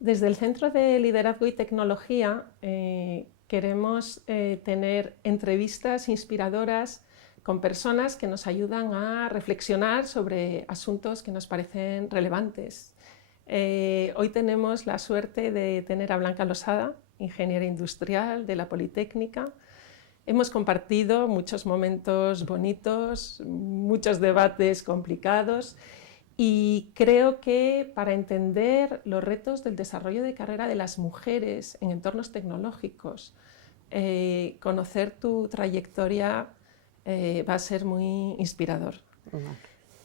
Desde el Centro de Liderazgo y Tecnología queremos tener entrevistas inspiradoras con personas que nos ayudan a reflexionar sobre asuntos que nos parecen relevantes. Hoy tenemos la suerte de tener a Blanca Losada, ingeniera industrial de la Politécnica. Hemos compartido muchos momentos bonitos, muchos debates complicados, y creo que para entender los retos del desarrollo de carrera de las mujeres en entornos tecnológicos, conocer tu trayectoria va a ser muy inspirador.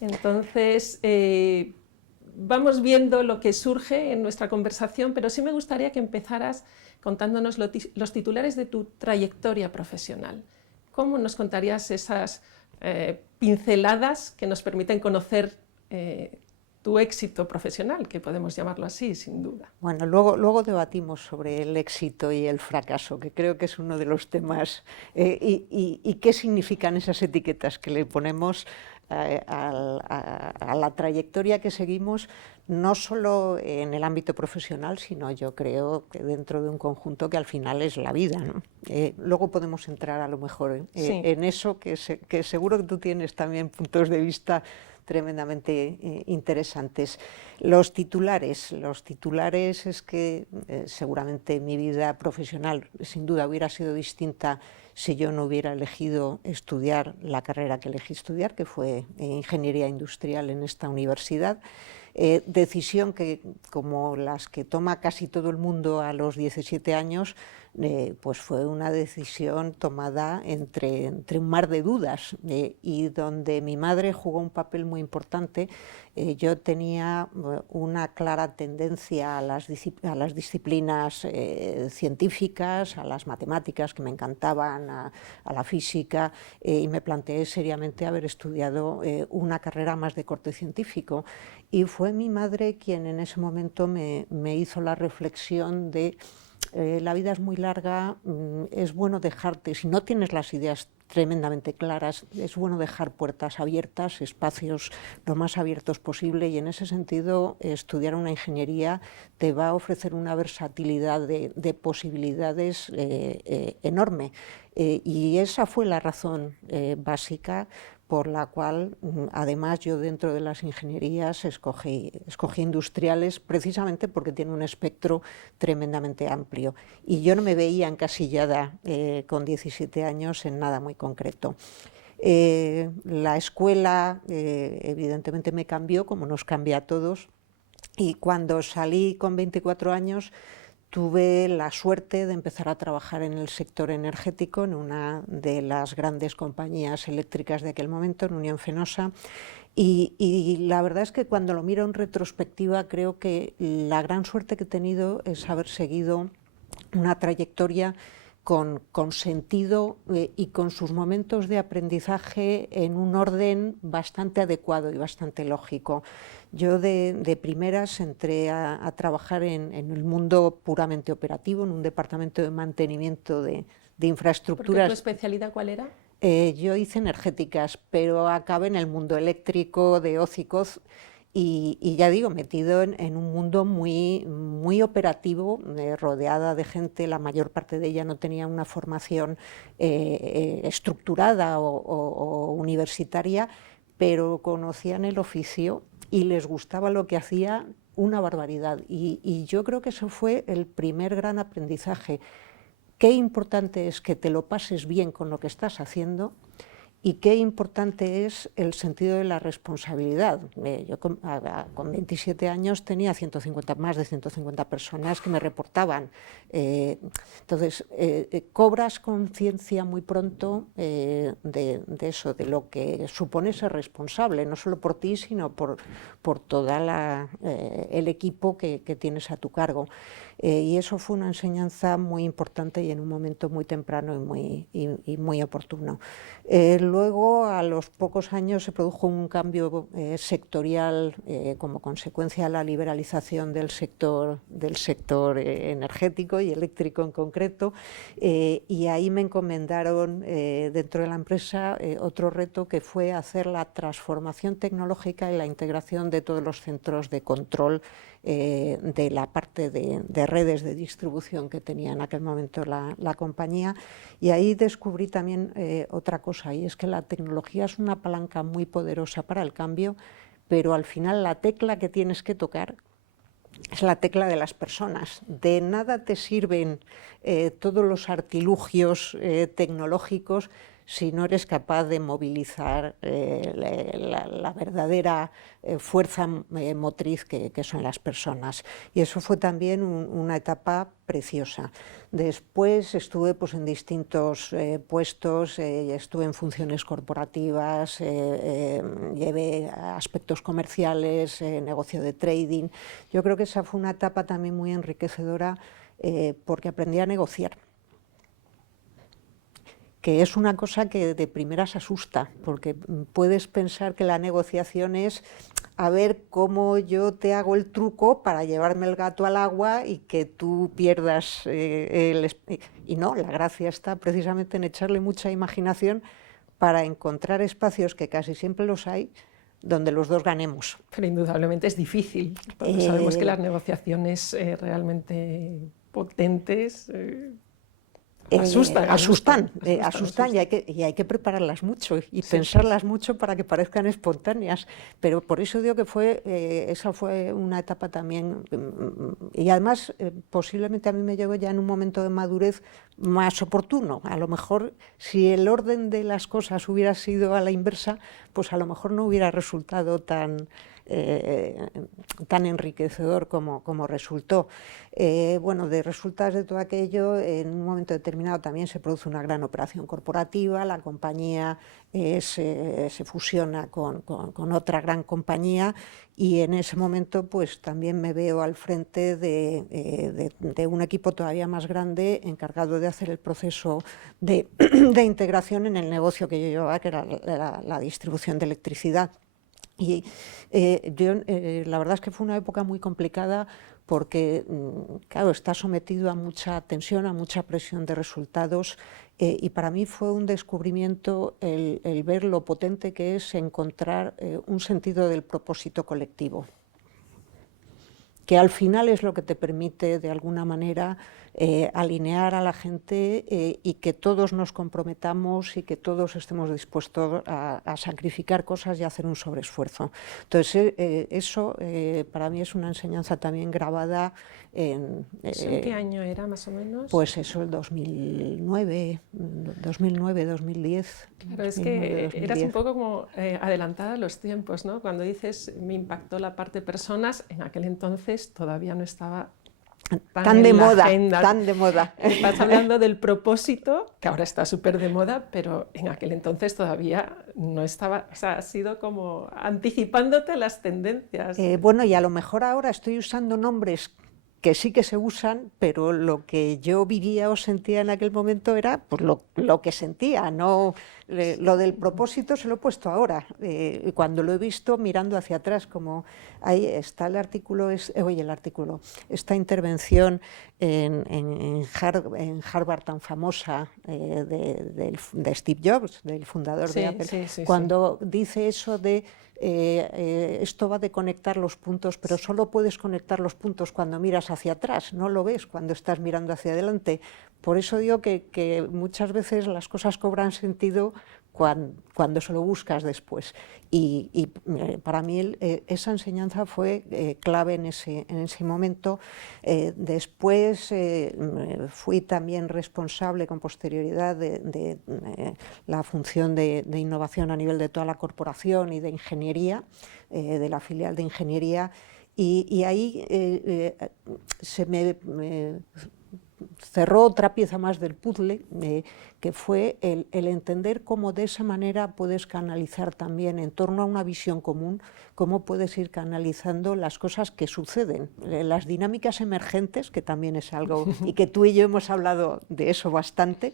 Entonces, vamos viendo lo que surge en nuestra conversación, pero sí me gustaría que empezaras contándonos los titulares de tu trayectoria profesional. ¿Cómo nos contarías esas pinceladas que nos permiten conocer tu éxito profesional, que podemos llamarlo así, sin duda? Bueno, luego debatimos sobre el éxito y el fracaso, que creo que es uno de los temas, y qué significan esas etiquetas que le ponemos a la trayectoria que seguimos, no solo en el ámbito profesional, sino yo creo que dentro de un conjunto que al final es la vida, ¿no? Luego podemos entrar a lo mejor Sí. en eso, que seguro que tú tienes también puntos de vista tremendamente interesantes. Los titulares es que seguramente mi vida profesional sin duda hubiera sido distinta si yo no hubiera elegido estudiar la carrera que elegí estudiar, que fue Ingeniería Industrial en esta universidad. Decisión que, como las que toma casi todo el mundo a los 17 años, pues fue una decisión tomada entre un mar de dudas, y donde mi madre jugó un papel muy importante. Yo tenía una clara tendencia a las disciplinas científicas, a las matemáticas, que me encantaban, a la física, y me planteé seriamente haber estudiado una carrera más de corte científico. Y fue mi madre quien en ese momento me hizo la reflexión de la vida es muy larga, es bueno dejarte, si no tienes las ideas tremendamente claras, es bueno dejar puertas abiertas, espacios lo más abiertos posible, y en ese sentido estudiar una ingeniería te va a ofrecer una versatilidad de posibilidades enorme. Y esa fue la razón básica por la cual, además, yo dentro de las ingenierías escogí industriales, precisamente porque tiene un espectro tremendamente amplio. Y yo no me veía encasillada con 17 años en nada muy concreto. La escuela evidentemente me cambió, como nos cambia a todos, y cuando salí con 24 años tuve la suerte de empezar a trabajar en el sector energético en una de las grandes compañías eléctricas de aquel momento, en Unión Fenosa, y la verdad es que cuando lo miro en retrospectiva creo que la gran suerte que he tenido es haber seguido una trayectoria con sentido y con sus momentos de aprendizaje en un orden bastante adecuado y bastante lógico. Yo de primeras entré a trabajar en el mundo puramente operativo, en un departamento de mantenimiento de infraestructuras. ¿Porque tu especialidad cuál era? Yo hice energéticas, pero acabé en el mundo eléctrico, de hoz y coz, y ya digo, metido en un mundo muy operativo, rodeada de gente. La mayor parte de ella no tenía una formación estructurada o universitaria, pero conocían el oficio y les gustaba lo que hacía una barbaridad. Y yo creo que eso fue el primer gran aprendizaje. Qué importante es que te lo pases bien con lo que estás haciendo, y qué importante es el sentido de la responsabilidad. Yo con 27 años tenía más de 150 personas que me reportaban. Entonces, cobras conciencia muy pronto de eso, de lo que supone ser responsable, no solo por ti, sino por todo el equipo que tienes a tu cargo. Y eso fue una enseñanza muy importante y en un momento muy temprano y muy oportuno. Luego, a los pocos años, se produjo un cambio sectorial como consecuencia de la liberalización del sector energético y eléctrico en concreto, y ahí me encomendaron dentro de la empresa otro reto, que fue hacer la transformación tecnológica y la integración de todos los centros de control de la parte de redes de distribución que tenía en aquel momento la compañía, y ahí descubrí también otra cosa, y es que la tecnología es una palanca muy poderosa para el cambio, pero al final la tecla que tienes que tocar es la tecla de las personas. De nada te sirven todos los artilugios tecnológicos si no eres capaz de movilizar la verdadera fuerza motriz que son las personas. Y eso fue también una etapa preciosa. Después estuve pues, en distintos puestos, estuve en funciones corporativas, llevé aspectos comerciales, negocio de trading. Yo creo que esa fue una etapa también muy enriquecedora porque aprendí a negociar, que es una cosa que de primeras asusta, porque puedes pensar que la negociación es a ver cómo yo te hago el truco para llevarme el gato al agua y que tú pierdas y no, la gracia está precisamente en echarle mucha imaginación para encontrar espacios, que casi siempre los hay, donde los dos ganemos. Pero indudablemente es difícil. Todos sabemos que las negociaciones realmente potentes asustan y hay que prepararlas mucho y pensarlas mucho para que parezcan espontáneas, pero por eso digo que esa fue una etapa también, y además posiblemente a mí me llegó ya en un momento de madurez más oportuno. A lo mejor si el orden de las cosas hubiera sido a la inversa, pues a lo mejor no hubiera resultado tan enriquecedor como resultó. Bueno, de resultados de todo aquello, en un momento determinado también se produce una gran operación corporativa, la compañía se fusiona con otra gran compañía, y en ese momento pues también me veo al frente de un equipo todavía más grande encargado de hacer el proceso de integración en el negocio que yo llevaba, que era la distribución de electricidad. Y la verdad es que fue una época muy complicada porque, claro, está sometido a mucha tensión, a mucha presión de resultados, y para mí fue un descubrimiento el ver lo potente que es encontrar un sentido del propósito colectivo, que al final es lo que te permite de alguna manera alinear a la gente y que todos nos comprometamos y que todos estemos dispuestos a sacrificar cosas y a hacer un sobreesfuerzo. Entonces eso para mí es una enseñanza también grabada en... ¿En qué año era más o menos? Pues eso, el 2009, 2010. Claro, es que eras un poco como adelantada a los tiempos, ¿no? Cuando dices me impactó la parte personas, en aquel entonces todavía no estaba tan de moda, tan de moda. Estás hablando del propósito, que ahora está súper de moda, pero en aquel entonces todavía no estaba, o sea, ha sido como anticipándote a las tendencias. Bueno, y a lo mejor ahora estoy usando nombres que sí que se usan, pero lo que yo vivía o sentía en aquel momento era pues, lo que sentía, no lo del propósito se lo he puesto ahora, cuando lo he visto mirando hacia atrás, como ahí está el artículo, esta intervención en Harvard tan famosa de Steve Jobs, del fundador de Apple, cuando dice eso de esto va de conectar los puntos, pero solo puedes conectar los puntos cuando miras hacia atrás, no lo ves cuando estás mirando hacia adelante. Por eso digo que muchas veces las cosas cobran sentido cuando se lo buscas después. Y para mí esa enseñanza fue clave en ese momento. Después fui también responsable con posterioridad de la función de innovación a nivel de toda la corporación y de ingeniería, de la filial de ingeniería, y ahí se me cerró otra pieza más del puzzle, que fue el entender cómo de esa manera puedes canalizar también en torno a una visión común, cómo puedes ir canalizando las cosas que suceden, las dinámicas emergentes, que también es algo, y que tú y yo hemos hablado de eso bastante.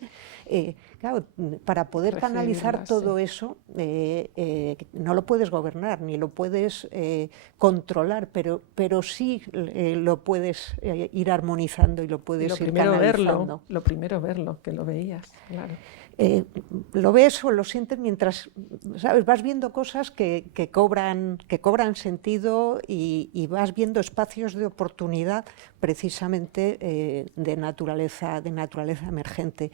Claro, para poder canalizar todo eso, no lo puedes gobernar, ni lo puedes controlar, pero sí lo puedes ir armonizando y lo puedes ir canalizando. canalizando. Lo primero verlo, que lo veías, claro. Lo ves o lo sientes mientras, ¿sabes? Vas viendo cosas que cobran sentido y vas viendo espacios de oportunidad precisamente de naturaleza emergente.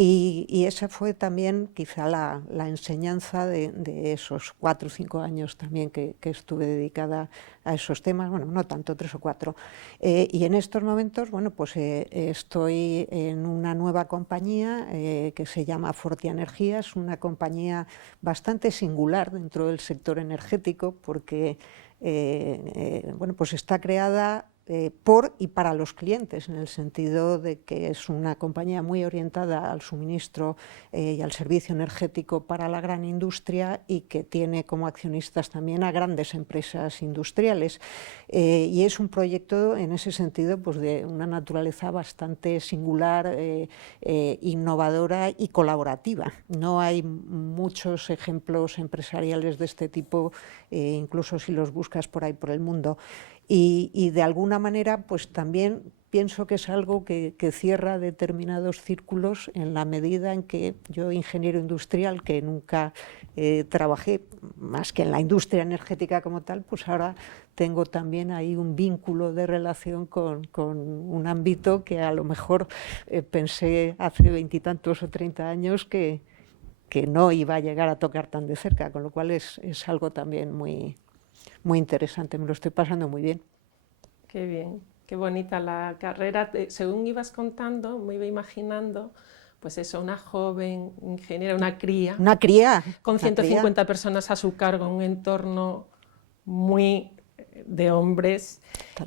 Y esa fue también quizá la enseñanza de esos 4 o 5 años también que estuve dedicada a esos temas, bueno, no tanto, 3 o 4. Y en estos momentos, bueno, pues estoy en una nueva compañía que se llama Fortia Energías, una compañía bastante singular dentro del sector energético porque bueno, pues está creada por y para los clientes, en el sentido de que es una compañía muy orientada al suministro y al servicio energético para la gran industria y que tiene como accionistas también a grandes empresas industriales. Y es un proyecto en ese sentido pues de una naturaleza bastante singular, innovadora y colaborativa. No hay muchos ejemplos empresariales de este tipo, incluso si los buscas por ahí por el mundo. Y de alguna manera pues también pienso que es algo que cierra determinados círculos en la medida en que yo, ingeniero industrial, que nunca trabajé más que en la industria energética como tal, pues ahora tengo también ahí un vínculo de relación con un ámbito que a lo mejor pensé hace 20 y tantos o 30 años que no iba a llegar a tocar tan de cerca, con lo cual es algo también muy interesante, me lo estoy pasando muy bien. Qué bien, qué bonita la carrera. Según ibas contando, me iba imaginando, pues eso, una joven ingeniera, una cría. Una cría. Con 150 personas a su cargo, en un entorno muy de hombres.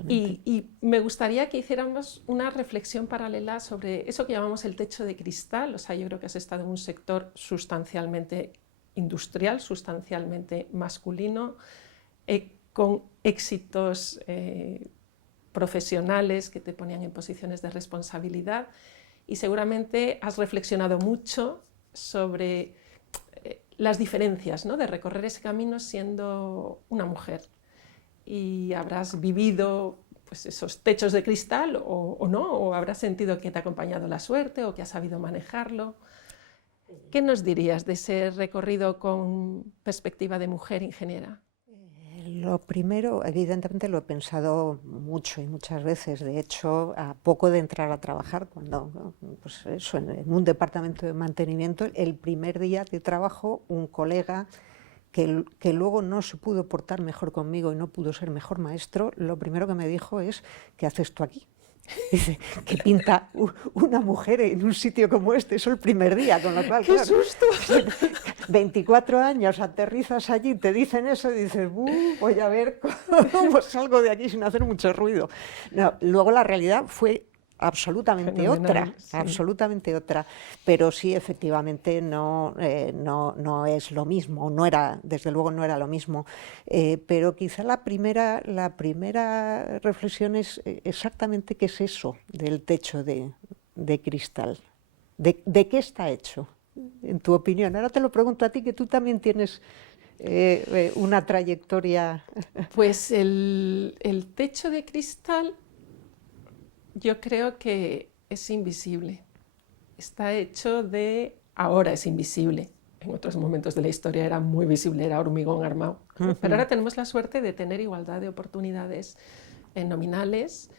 Y me gustaría que hiciéramos una reflexión paralela sobre eso que llamamos el techo de cristal. O sea, yo creo que has estado en un sector sustancialmente industrial, sustancialmente masculino, con éxitos profesionales que te ponían en posiciones de responsabilidad, y seguramente has reflexionado mucho sobre las diferencias, ¿no?, de recorrer ese camino siendo una mujer, y habrás vivido pues esos techos de cristal o no, o habrás sentido que te ha acompañado la suerte o que has sabido manejarlo. ¿Qué nos dirías de ese recorrido con perspectiva de mujer ingeniera? Lo primero, evidentemente lo he pensado mucho y muchas veces. De hecho, a poco de entrar a trabajar, cuando pues eso, en un departamento de mantenimiento, el primer día de trabajo, un colega que luego no se pudo portar mejor conmigo y no pudo ser mejor maestro, lo primero que me dijo es: ¿qué haces tú aquí? Dice, ¿qué pinta una mujer en un sitio como este? Eso el primer día, con lo cual, ¡qué susto! 24 años, aterrizas allí, te dicen eso y dices, voy a ver cómo salgo de aquí sin hacer mucho ruido. No, luego la realidad fue absolutamente otra, sí. Absolutamente otra, pero sí, efectivamente no es lo mismo, no era, desde luego no era lo mismo, pero quizá la primera reflexión es exactamente qué es eso del techo de cristal, de qué está hecho, en tu opinión. Ahora te lo pregunto a ti, que tú también tienes una trayectoria. Pues el techo de cristal, yo creo que es invisible. Está hecho de... Ahora es invisible. En otros momentos de la historia era muy visible, era hormigón armado. Pero ahora tenemos la suerte de tener igualdad de oportunidades nominales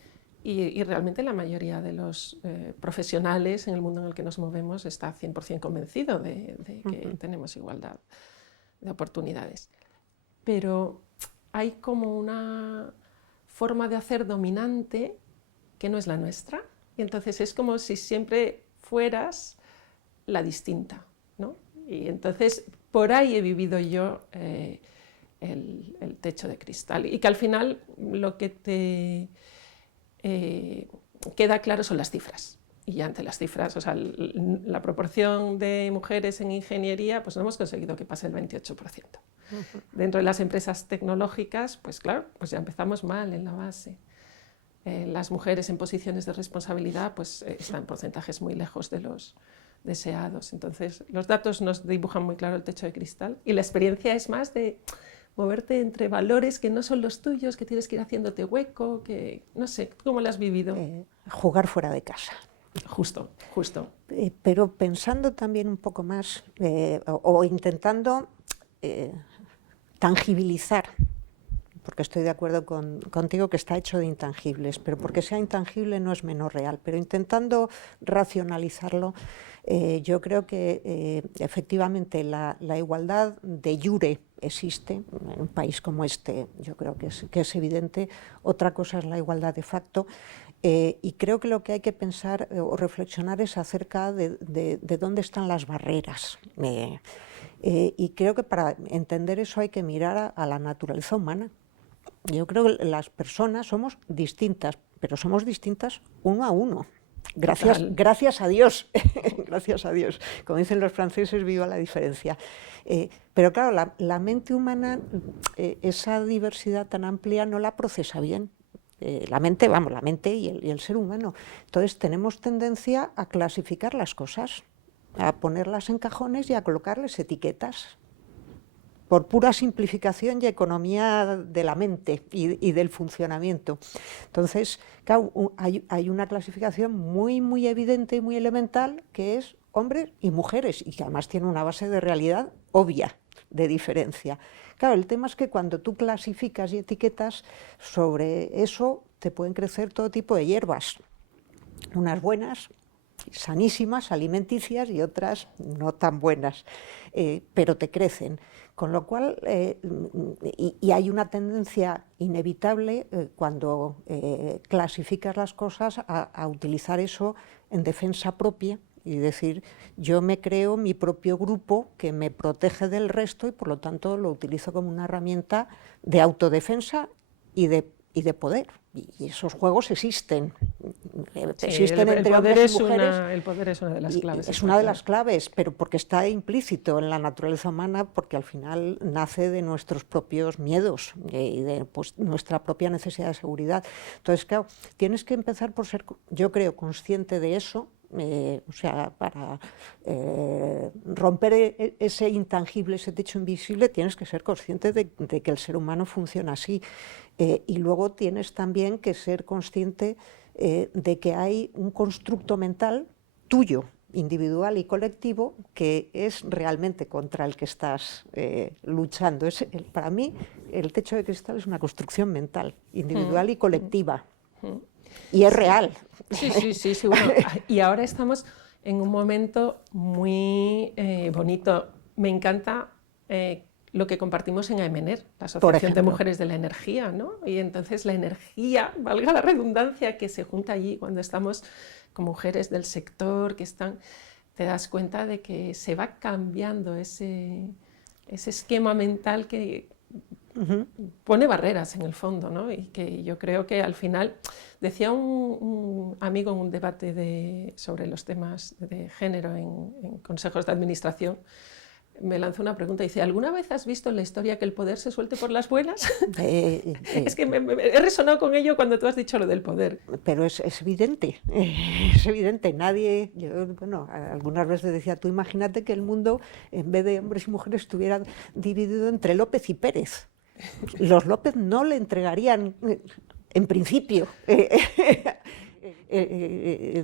y realmente la mayoría de los profesionales en el mundo en el que nos movemos está 100% convencido de que tenemos igualdad de oportunidades. Pero hay como una forma de hacer dominante que no es la nuestra, y entonces es como si siempre fueras la distinta, ¿no? Y entonces por ahí he vivido yo el techo de cristal, y que al final lo que te queda claro son las cifras. Y ante las cifras, o sea, la proporción de mujeres en ingeniería, pues no hemos conseguido que pase el 28%. Dentro de las empresas tecnológicas, pues claro, pues ya empezamos mal en la base. Las mujeres en posiciones de responsabilidad pues están en porcentajes muy lejos de los deseados. Entonces, los datos nos dibujan muy claro el techo de cristal, y la experiencia es más de moverte entre valores que no son los tuyos, que tienes que ir haciéndote hueco, que no sé, ¿cómo lo has vivido? Jugar fuera de casa. Justo, justo. Pero pensando también un poco más o intentando tangibilizar, porque estoy de acuerdo contigo que está hecho de intangibles, pero porque sea intangible no es menos real, pero intentando racionalizarlo, yo creo que efectivamente la igualdad de jure existe en un país como este, yo creo que es evidente. Otra cosa es la igualdad de facto, y creo que lo que hay que pensar o reflexionar es acerca de dónde están las barreras. Y creo que para entender eso hay que mirar a la naturaleza humana. Yo creo que las personas somos distintas, pero somos distintas uno a uno. Gracias a Dios, gracias a Dios. Como dicen los franceses, viva la diferencia. Pero claro, la mente humana, esa diversidad tan amplia no la procesa bien. La mente y el ser humano. Entonces tenemos tendencia a clasificar las cosas, a ponerlas en cajones y a colocarles etiquetas, por pura simplificación y economía de la mente y del funcionamiento. Entonces, claro, hay una clasificación muy evidente y muy elemental, que es hombres y mujeres, y que además tiene una base de realidad obvia, de diferencia. Claro, el tema es que cuando tú clasificas y etiquetas, sobre eso te pueden crecer todo tipo de hierbas, unas buenas, sanísimas, alimenticias, y otras no tan buenas, pero te crecen. Con lo cual, y hay una tendencia inevitable cuando clasificas las cosas a utilizar eso en defensa propia y decir, yo me creo mi propio grupo que me protege del resto y por lo tanto lo utilizo como una herramienta de autodefensa y de poder. Y esos juegos existen. Sí, Existen el entre poder hombres y mujeres. el poder es una de las claves. Es una de las claves, pero porque está implícito en la naturaleza humana, porque al final nace de nuestros propios miedos y de nuestra propia necesidad de seguridad. Entonces, claro, tienes que empezar por ser, yo creo, consciente de eso. O sea, para romper ese intangible, ese techo invisible, tienes que ser consciente de que el ser humano funciona así. Y luego tienes también que ser consciente de que hay un constructo mental tuyo, individual y colectivo, que es realmente contra el que estás luchando. Para mí, el techo de cristal es una construcción mental, individual y colectiva. Y es real. Sí. Bueno, y ahora estamos en un momento muy bonito. Me encanta lo que compartimos en AEMENER, la Asociación de Mujeres de la Energía, ¿no? Y entonces la energía, valga la redundancia, que se junta allí cuando estamos con mujeres del sector que están, te das cuenta de que se va cambiando ese esquema mental que pone barreras en el fondo, ¿no? Y que yo creo que al final, decía un amigo en un debate sobre los temas de género en consejos de administración, me lanzó una pregunta y dice, ¿alguna vez has visto en la historia que el poder se suelte por las buenas? Es que he resonado con ello cuando tú has dicho lo del poder. Pero es evidente, es evidente. Nadie, bueno, algunas veces decía, tú imagínate que el mundo, en vez de hombres y mujeres, estuviera dividido entre López y Pérez. Los López no le entregarían, en principio,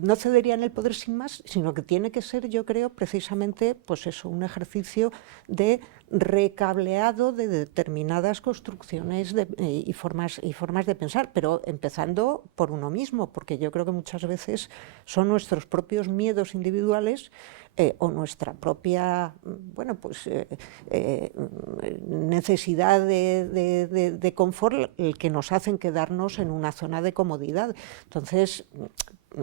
no cederían el poder sin más, sino que tiene que ser, yo creo, precisamente, pues eso, un ejercicio de recableado de determinadas construcciones y formas de pensar, pero empezando por uno mismo, porque yo creo que muchas veces son nuestros propios miedos individuales o nuestra propia, bueno, pues necesidad de confort el que nos hacen quedarnos en una zona de comodidad. Entonces,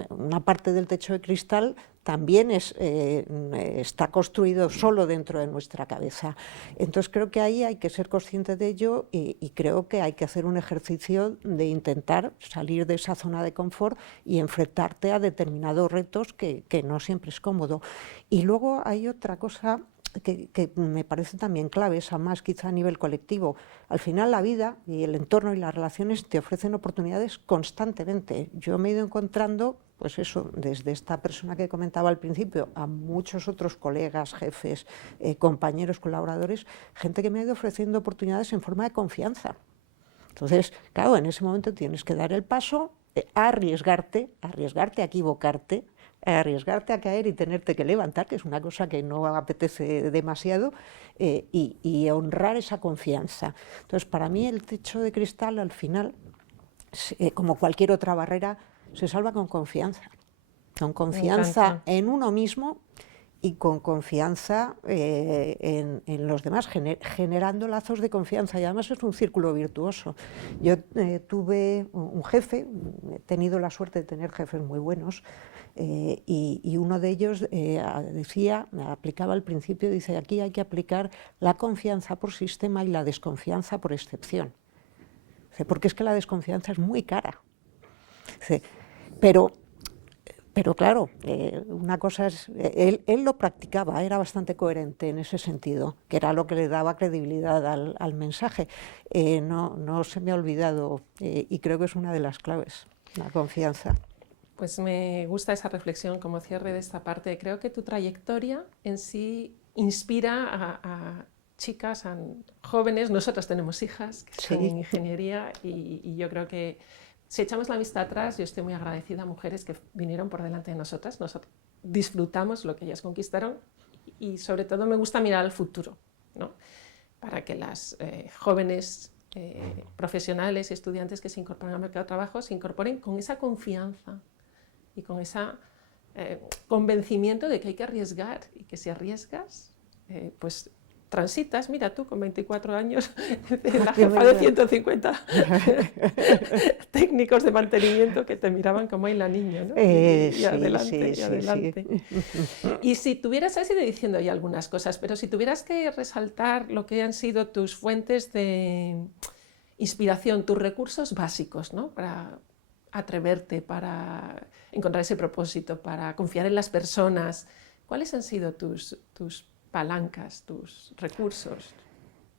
una parte del techo de cristal también está construido solo dentro de nuestra cabeza. Entonces creo que ahí hay que ser consciente de ello y creo que hay que hacer un ejercicio de intentar salir de esa zona de confort y enfrentarte a determinados retos que no siempre es cómodo. Y luego hay otra cosa que me parece también clave, esa más quizá a nivel colectivo. Al final la vida y el entorno y las relaciones te ofrecen oportunidades constantemente. Yo me he ido encontrando, pues eso, desde esta persona que comentaba al principio, a muchos otros colegas, jefes, compañeros, colaboradores, gente que me ha ido ofreciendo oportunidades en forma de confianza. Entonces, claro, en ese momento tienes que dar el paso a arriesgarte a equivocarte, a arriesgarte a caer y tenerte que levantar, que es una cosa que no apetece demasiado, y honrar esa confianza. Entonces, para mí el techo de cristal al final, como cualquier otra barrera, se salva con confianza en uno mismo y con confianza en los demás, generando lazos de confianza, y además es un círculo virtuoso. Yo tuve un jefe, he tenido la suerte de tener jefes muy buenos, y uno de ellos aplicaba el principio, dice, aquí hay que aplicar la confianza por sistema y la desconfianza por excepción. Dice, porque es que la desconfianza es muy cara. Dice, pero claro, una cosa es, él lo practicaba, era bastante coherente en ese sentido, que era lo que le daba credibilidad al mensaje. No se me ha olvidado, y creo que es una de las claves, la confianza. Pues me gusta esa reflexión como cierre de esta parte. Creo que tu trayectoria en sí inspira a chicas, a jóvenes. Nosotras tenemos hijas que están en ingeniería, y yo creo que si echamos la vista atrás, yo estoy muy agradecida a mujeres que vinieron por delante de nosotras. Nosotros disfrutamos lo que ellas conquistaron, y sobre todo me gusta mirar al futuro, ¿no? Para que las jóvenes profesionales y estudiantes que se incorporan al mercado de trabajo se incorporen con esa confianza y con ese convencimiento de que hay que arriesgar, y que si arriesgas, pues transitas. Mira tú, con 24 años, la jefa de 150 técnicos de mantenimiento que te miraban como ahí la niña, ¿no? Y adelante, y adelante. Y si tuvieras, has ido diciendo ya algunas cosas, pero si tuvieras que resaltar lo que han sido tus fuentes de inspiración, tus recursos básicos, ¿no? Para atreverte, para encontrar ese propósito, para confiar en las personas, ¿cuáles han sido tus palancas, tus recursos?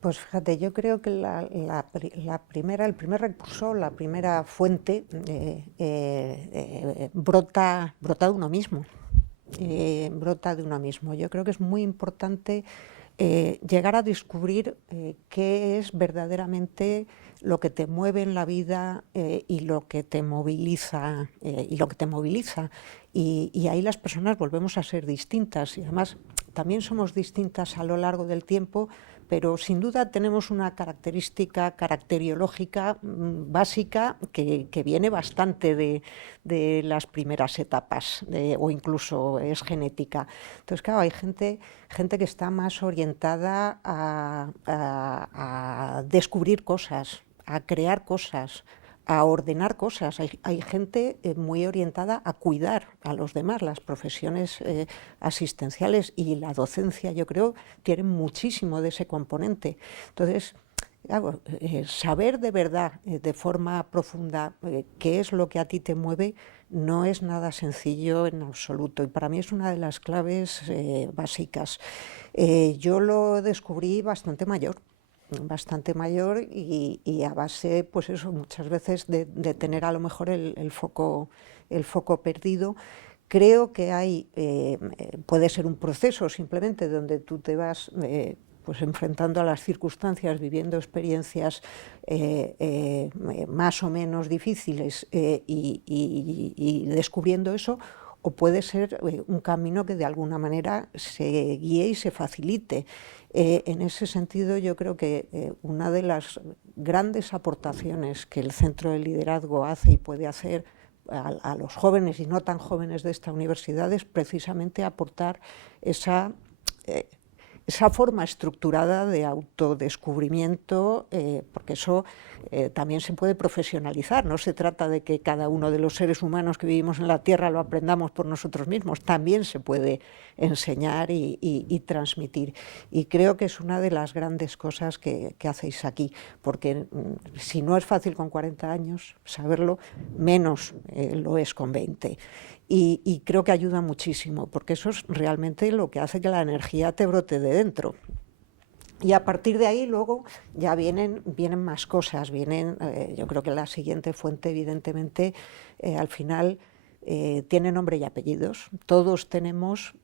Pues fíjate, yo creo que el primer recurso, la primera fuente brota de uno mismo. Brota de uno mismo. Yo creo que es muy importante llegar a descubrir qué es verdaderamente lo que te mueve en la vida, y lo que te moviliza, y ahí las personas volvemos a ser distintas, y además también somos distintas a lo largo del tiempo, pero sin duda tenemos una caracteriológica básica que viene bastante de las primeras etapas, o incluso es genética. Entonces, claro, hay gente que está más orientada a descubrir cosas, a crear cosas, a ordenar cosas. Hay gente muy orientada a cuidar a los demás. Las profesiones asistenciales y la docencia, yo creo, tienen muchísimo de ese componente. Entonces, claro, saber de verdad, de forma profunda, qué es lo que a ti te mueve, no es nada sencillo en absoluto, y para mí es una de las claves básicas. Yo lo descubrí bastante mayor, y a base, pues eso, muchas veces de tener a lo mejor el foco perdido. Creo que puede ser un proceso simplemente donde tú te vas pues enfrentando a las circunstancias, viviendo experiencias más o menos difíciles, y descubriendo eso, o puede ser un camino que de alguna manera se guíe y se facilite. En ese sentido, yo creo que una de las grandes aportaciones que el Centro de Liderazgo hace y puede hacer a los jóvenes y no tan jóvenes de esta universidad es precisamente aportar esa forma estructurada de autodescubrimiento, porque eso también se puede profesionalizar. No se trata de que cada uno de los seres humanos que vivimos en la Tierra lo aprendamos por nosotros mismos, también se puede enseñar y transmitir. Y creo que es una de las grandes cosas que hacéis aquí, porque si no es fácil con 40 años saberlo, menos lo es con 20. Y creo que ayuda muchísimo, porque eso es realmente lo que hace que la energía te brote de dentro. Y a partir de ahí luego ya vienen más cosas. Yo creo que la siguiente fuente, evidentemente, al final tiene nombre y apellidos. Todos tenemos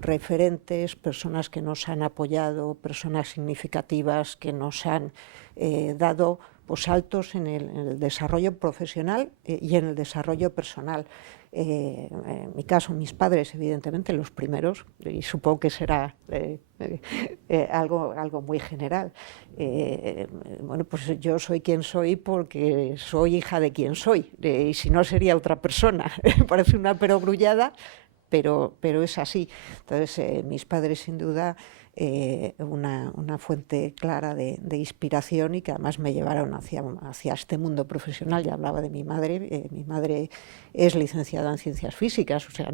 referentes, personas que nos han apoyado, personas significativas que nos han dado pues, saltos en el desarrollo profesional y en el desarrollo personal. En mi caso, mis padres, evidentemente, los primeros, y supongo que será algo muy general. Bueno, pues yo soy quien soy porque soy hija de quien soy, y si no sería otra persona. Parece una perogrullada, pero es así. Entonces, mis padres, sin duda, una fuente clara de inspiración, y que además me llevaron hacia este mundo profesional. Ya hablaba de mi madre. Mi madre es licenciada en Ciencias Físicas, o sea,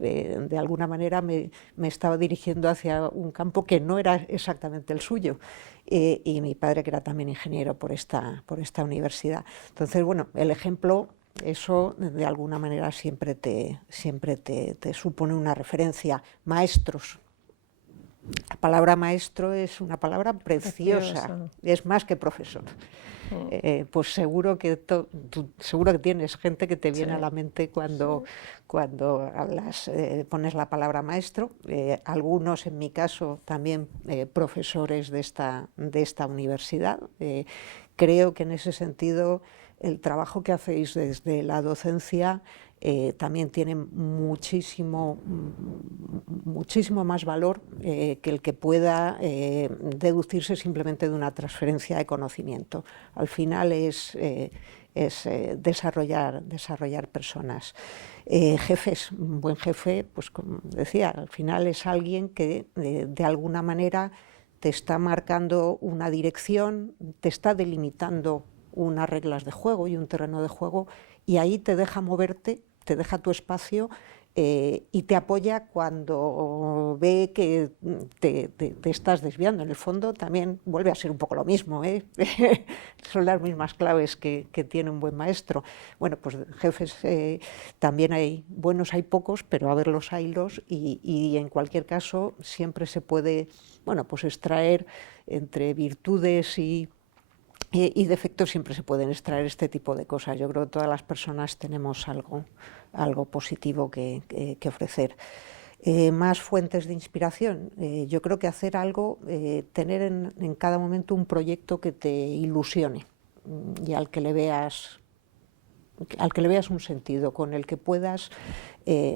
de alguna manera me estaba dirigiendo hacia un campo que no era exactamente el suyo. Y mi padre, que era también ingeniero por esta universidad. Entonces, bueno, el ejemplo, eso de alguna manera siempre te supone una referencia. Maestros. La palabra maestro es una palabra preciosa. Es más que profesor. Pues seguro que tienes gente que te viene a la mente cuando pones la palabra maestro. Algunos, en mi caso, también profesores de esta universidad. Creo que en ese sentido el trabajo que hacéis desde la docencia también tiene muchísimo más valor que el que pueda deducirse simplemente de una transferencia de conocimiento. Al final es desarrollar personas. Jefes, un buen jefe, pues como decía, al final es alguien que de alguna manera te está marcando una dirección, te está delimitando unas reglas de juego y un terreno de juego, y ahí te deja moverte, te deja tu espacio, y te apoya cuando ve que te estás desviando. En el fondo también vuelve a ser un poco lo mismo, ¿eh? Son las mismas claves que tiene un buen maestro. Bueno, pues jefes también hay buenos, hay pocos, pero a ver, los haylos, y en cualquier caso siempre se puede, bueno, pues extraer entre virtudes y defectos, siempre se pueden extraer este tipo de cosas. Yo creo que todas las personas tenemos algo positivo que ofrecer. Más fuentes de inspiración. Yo creo que hacer algo, tener en cada momento un proyecto que te ilusione y al que le veas un sentido, con el que puedas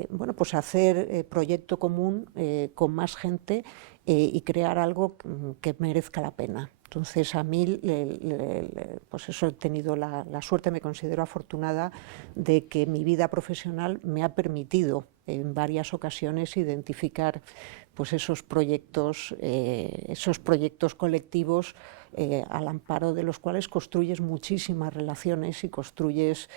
bueno, pues hacer proyecto común con más gente y crear algo que merezca la pena. Entonces, a mí, pues eso, he tenido la suerte, me considero afortunada, de que mi vida profesional me ha permitido en varias ocasiones identificar pues esos proyectos colectivos al amparo de los cuales construyes muchísimas relaciones y construyes,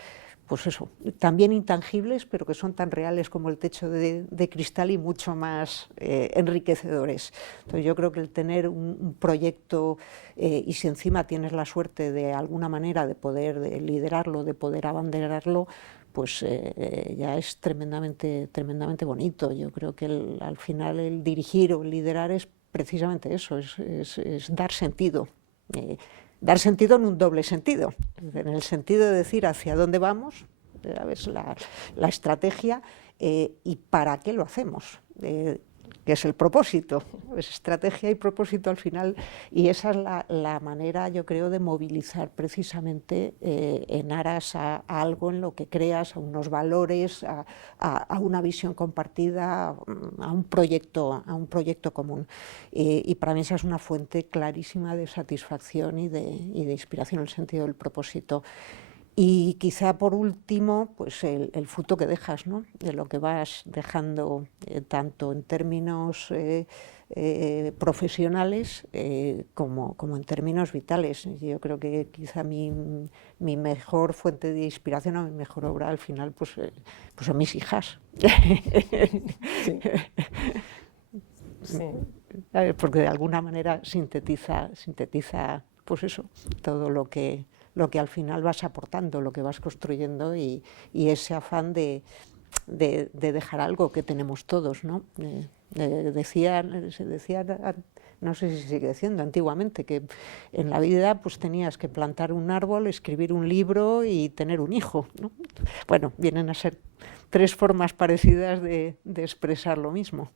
pues eso, también intangibles, pero que son tan reales como el techo de cristal y mucho más enriquecedores. Entonces, yo creo que el tener un proyecto, y si encima tienes la suerte de alguna manera de poder liderarlo, de poder abanderarlo, pues ya es tremendamente bonito. Yo creo que al final el dirigir o liderar es precisamente eso, es dar sentido. Dar sentido en un doble sentido, en el sentido de decir hacia dónde vamos, ¿sabes? La estrategia, y para qué lo hacemos, que es el propósito. Es estrategia y propósito al final, y esa es la manera, yo creo, de movilizar precisamente en aras a algo en lo que creas, a unos valores, a una visión compartida, a un proyecto común. Y para mí esa es una fuente clarísima de satisfacción y de inspiración en el sentido del propósito. Y quizá por último, pues el fruto que dejas, ¿no? De lo que vas dejando, tanto en términos profesionales como en términos vitales. Yo creo que quizá mi mejor fuente de inspiración o mi mejor obra al final pues son mis hijas. Sí. Sí. Porque de alguna manera sintetiza pues eso, todo lo que al final vas aportando, lo que vas construyendo, y ese afán de dejar algo que tenemos todos, ¿no? Se decía, no sé si sigue diciendo, antiguamente, que en la vida pues tenías que plantar un árbol, escribir un libro y tener un hijo, ¿no? Bueno, vienen a ser tres formas parecidas de expresar lo mismo.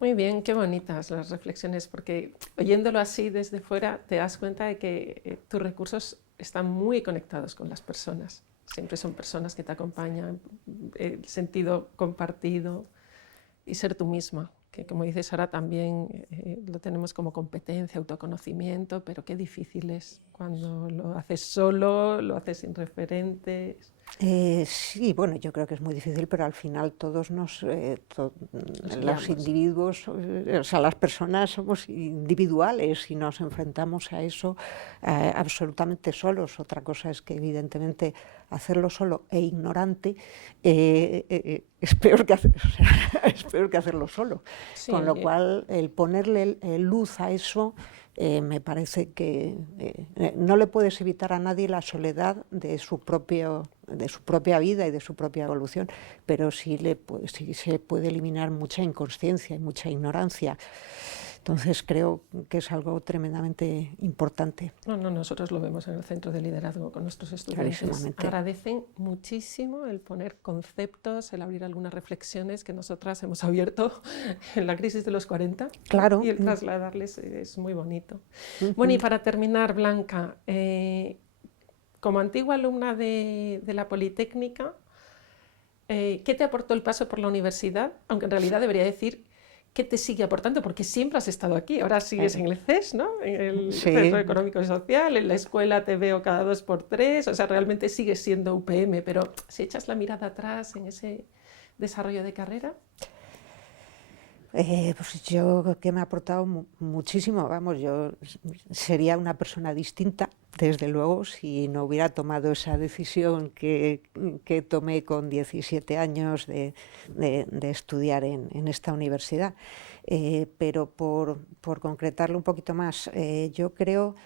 Muy bien, qué bonitas las reflexiones, porque oyéndolo así desde fuera te das cuenta de que tus recursos están muy conectados con las personas. Siempre son personas que te acompañan, el sentido compartido y ser tú misma, que como dices ahora también lo tenemos como competencia, autoconocimiento, pero qué difícil es cuando lo haces solo, lo haces sin referentes. Sí, bueno, yo creo que es muy difícil, pero al final todos Nos los guiamos. individuos, o sea, las personas somos individuales y nos enfrentamos a eso absolutamente solos. Otra cosa es que evidentemente hacerlo solo e ignorante es peor que es peor que hacerlo solo. Sí, Con lo cual, el ponerle luz a eso me parece que no le puedes evitar a nadie la soledad de su propia vida y de su propia evolución, pero sí se puede eliminar mucha inconsciencia y mucha ignorancia. Entonces creo que es algo tremendamente importante. no, nosotros lo vemos en el centro de liderazgo con nuestros estudiantes. Agradecen muchísimo el poner conceptos, el abrir algunas reflexiones que nosotras hemos abierto en la crisis de los 40. Claro. Y el trasladarles es muy bonito. Bueno, y para terminar, Blanca, como antigua alumna de la Politécnica, ¿qué te aportó el paso por la universidad? Aunque en realidad debería decir ¿qué te sigue aportando? Porque siempre has estado aquí, ahora sigues en el CES, ¿no? En el Centro Económico y Social, en la escuela te veo cada 2 por 3, o sea, realmente sigues siendo UPM, pero si echas la mirada atrás en ese desarrollo de carrera. Pues yo que me ha aportado muchísimo, vamos, yo sería una persona distinta, desde luego, si no hubiera tomado esa decisión que tomé con 17 años de estudiar en esta universidad. Pero por concretarlo un poquito más, yo creo,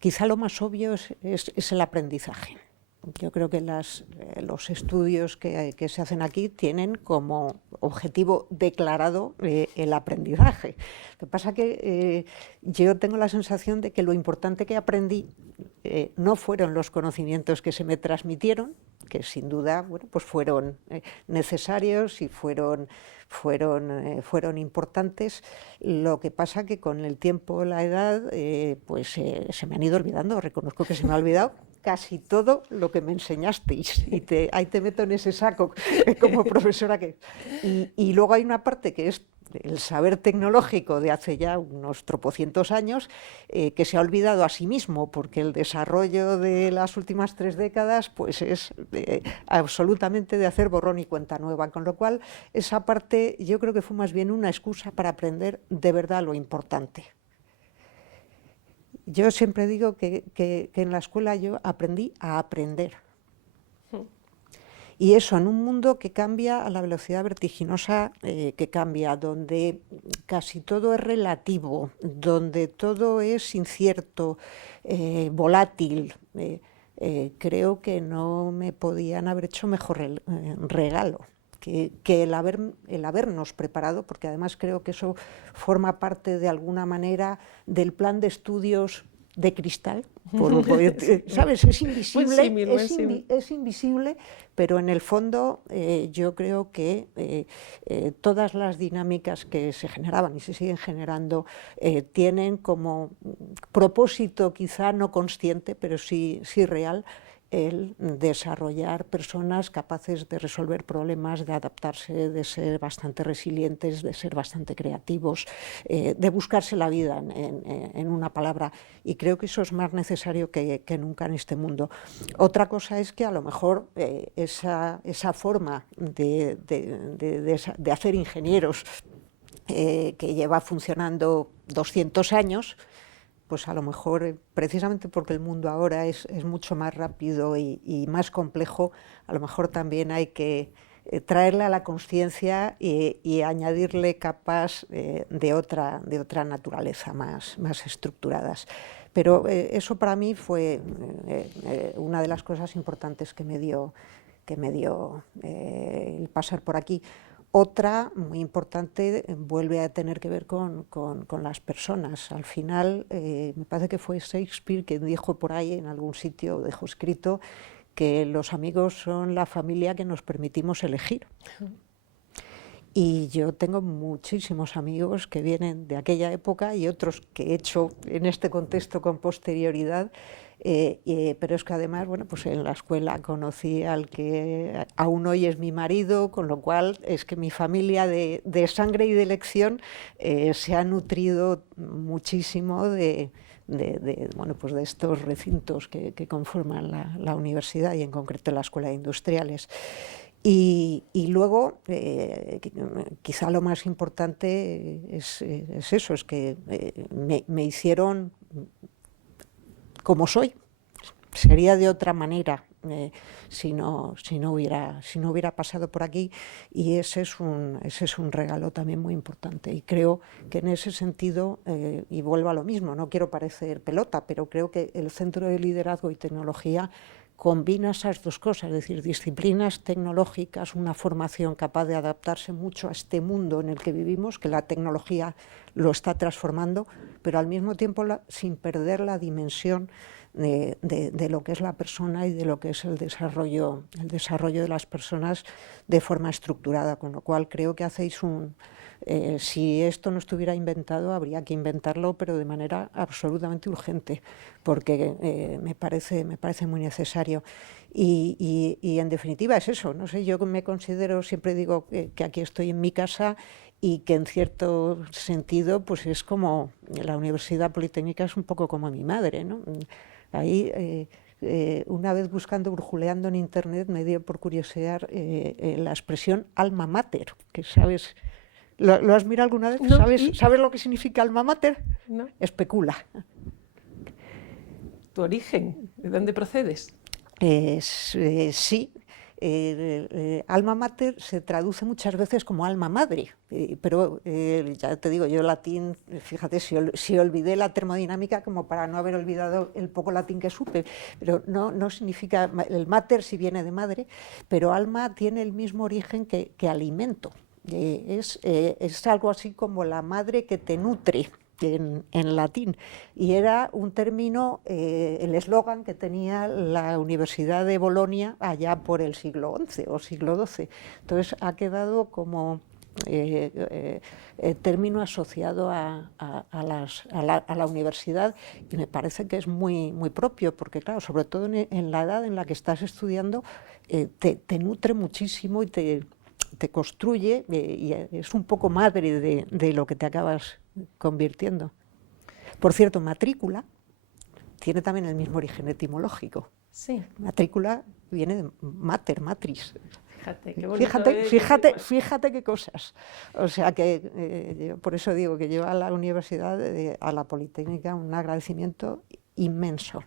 quizá lo más obvio es el aprendizaje. Yo creo que los estudios que se hacen aquí tienen como objetivo declarado el aprendizaje. Lo que pasa es que yo tengo la sensación de que lo importante que aprendí no fueron los conocimientos que se me transmitieron, que sin duda pues fueron necesarios y fueron importantes. Lo que pasa que con el tiempo, la edad, pues se me han ido olvidando. Reconozco que se me ha olvidado casi todo lo que me enseñasteis y ahí te meto en ese saco como profesora que... Y luego hay una parte que es el saber tecnológico de hace ya unos tropocientos años que se ha olvidado a sí mismo, porque el desarrollo de las últimas 3 décadas pues es absolutamente de hacer borrón y cuenta nueva, con lo cual esa parte yo creo que fue más bien una excusa para aprender de verdad lo importante. Yo siempre digo que en la escuela yo aprendí a aprender. Y eso en un mundo que cambia a la velocidad vertiginosa que cambia, donde casi todo es relativo, donde todo es incierto, volátil. Creo que no me podían haber hecho mejor regalo que el habernos preparado, porque además creo que eso forma parte de alguna manera del plan de estudios de cristal, ¿sabes? Es invisible, es invisible, pero en el fondo yo creo que todas las dinámicas que se generaban y se siguen generando tienen como propósito, quizá no consciente, pero sí real, el desarrollar personas capaces de resolver problemas, de adaptarse, de ser bastante resilientes, de ser bastante creativos, de buscarse la vida en una palabra, y creo que eso es más necesario que nunca en este mundo. Otra cosa es que a lo mejor esa forma de hacer ingenieros que lleva funcionando 200 años, pues a lo mejor, precisamente porque el mundo ahora es mucho más rápido y más complejo, a lo mejor también hay que traerle a la conciencia y añadirle capas de otra naturaleza más estructuradas. Pero eso para mí fue una de las cosas importantes que me dio el pasar por aquí. Otra, muy importante, vuelve a tener que ver con las personas. Al final, me parece que fue Shakespeare quien dijo por ahí en algún sitio, dejó escrito, que los amigos son la familia que nos permitimos elegir. Y yo tengo muchísimos amigos que vienen de aquella época y otros que he hecho en este contexto con posterioridad, pero es que además, bueno, pues en la escuela conocí al que aún hoy es mi marido, con lo cual es que mi familia de sangre y de elección se ha nutrido muchísimo bueno, pues de estos recintos que conforman la universidad y en concreto la Escuela de Industriales. Y luego, quizá lo más importante es eso, es que me hicieron como soy. Sería de otra manera si no hubiera pasado por aquí, y ese es un regalo también muy importante. Y creo que en ese sentido, y vuelvo a lo mismo, no quiero parecer pelota, pero creo que el Centro de Liderazgo y Tecnología combina esas dos cosas, es decir, disciplinas tecnológicas, una formación capaz de adaptarse mucho a este mundo en el que vivimos, que la tecnología lo está transformando, pero al mismo tiempo sin perder la dimensión de lo que es la persona y de lo que es el desarrollo de las personas de forma estructurada, con lo cual creo que hacéis si esto no estuviera inventado, habría que inventarlo, pero de manera absolutamente urgente, porque me parece muy necesario. Y en definitiva es eso, no sé, yo me considero, siempre digo que aquí estoy en mi casa, y que en cierto sentido pues es como, la Universidad Politécnica es un poco como mi madre, ¿no? Ahí una vez buscando, brujuleando en internet, me dio por curiosear la expresión alma mater, que sabes, ¿lo has mirado alguna vez? No. ¿Sabes lo que significa alma mater? No. Especula. ¿Tu origen? ¿De dónde procedes? Sí. Alma mater se traduce muchas veces como alma madre, pero ya te digo, yo latín, fíjate, si olvidé la termodinámica como para no haber olvidado el poco latín que supe, pero no significa, el mater sí viene de madre, pero alma tiene el mismo origen que alimento, es algo así como la madre que te nutre. En latín, y era un término, el eslogan que tenía la Universidad de Bolonia allá por el siglo XI o siglo XII. Entonces ha quedado como término asociado a la universidad, y me parece que es muy propio, porque claro, sobre todo en la edad en la que estás estudiando, te nutre muchísimo y te construye, y es un poco madre de lo que te acabas convirtiendo. Por cierto, matrícula tiene también el mismo origen etimológico. Sí. Matrícula viene de mater, matris. Fíjate, qué bonito. Fíjate qué cosas. O sea que yo por eso digo que yo a la universidad, a la Politécnica, un agradecimiento inmenso.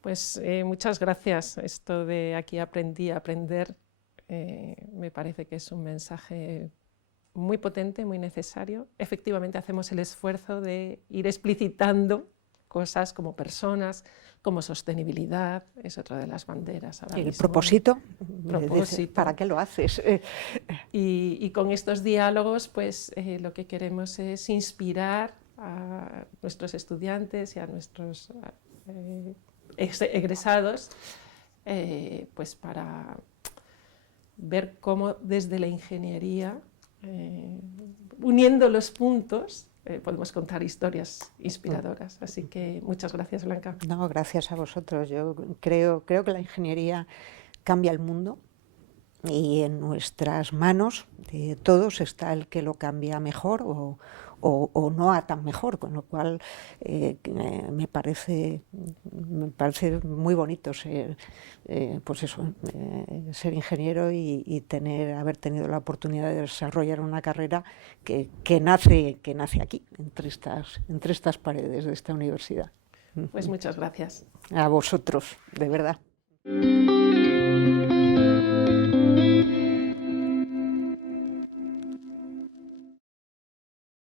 Pues muchas gracias. Esto de aquí aprendí a aprender, me parece que es un mensaje muy potente, muy necesario. Efectivamente hacemos el esfuerzo de ir explicitando cosas como personas, como sostenibilidad, es otra de las banderas ahora mismo. El propósito, ¿para qué lo haces? Y con estos diálogos, pues lo que queremos es inspirar a nuestros estudiantes y a nuestros egresados, pues para ver cómo desde la ingeniería, uniendo los puntos, podemos contar historias inspiradoras. Así que muchas gracias, Blanca. No, gracias a vosotros. Yo creo que la ingeniería cambia el mundo, y en nuestras manos de todos está el que lo cambia mejor o no a tan mejor, con lo cual me parece muy bonito ser, pues eso, ser ingeniero y haber tenido la oportunidad de desarrollar una carrera que nace aquí, entre estas paredes de esta universidad. Pues muchas gracias. A vosotros, de verdad.